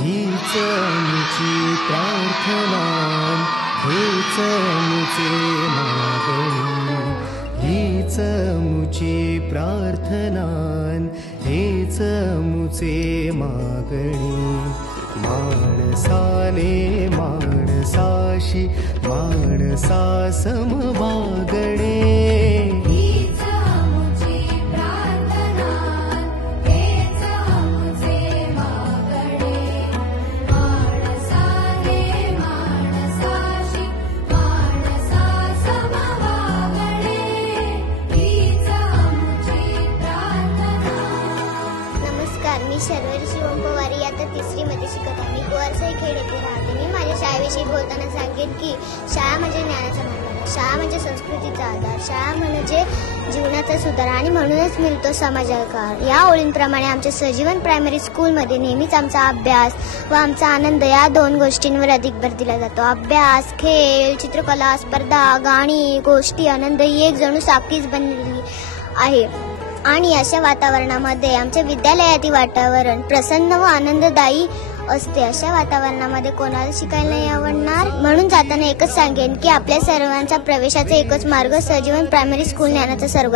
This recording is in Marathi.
हीच मुची प्रार्थना, हेच मुचे मागणी, हीच मुची प्रार्थना, हेच मुचे मागणी. माणसाने माणसाशी माणसा समवागणे, मी शर्वरी शिवम पवार आता तिसरी मध्ये शिकत आहे. मी कुवारसाई खेड येथे राहते. मी माझ्या शाळेविषयी बोलताना सांगेन की शाळा म्हणजे ज्ञानाचा भंडार, शाळा म्हणजे संस्कृतीचा आधार, शाळा म्हणजे जीवनाचा सुधार आणि म्हणूनच मिळतो समाजाकार. या ओळींप्रमाणे आमच्या सजीवन प्रायमरी स्कूलमध्ये नेहमीच आमचा अभ्यास व आमचा आनंद या दोन गोष्टींवर अधिक भर दिला जातो. अभ्यास, खेळ, चित्रकला स्पर्धा, गाणी, गोष्टी, आनंद ही एक जणू साखळीच बनलेली आहे. आणि अशा वातावरणामध्ये आमच्या विद्यालयातील वातावरण प्रसन्न व आनंददायी असते. अशा वातावरणामध्ये कोणाला शिकायला नाही आवडणार. म्हणून जाताना एकच सांगेन की आपल्या सर्वांचा प्रवेशाचा एकच मार्ग सजीवन प्रायमरी स्कूल ज्ञानाचा स्वर्ग.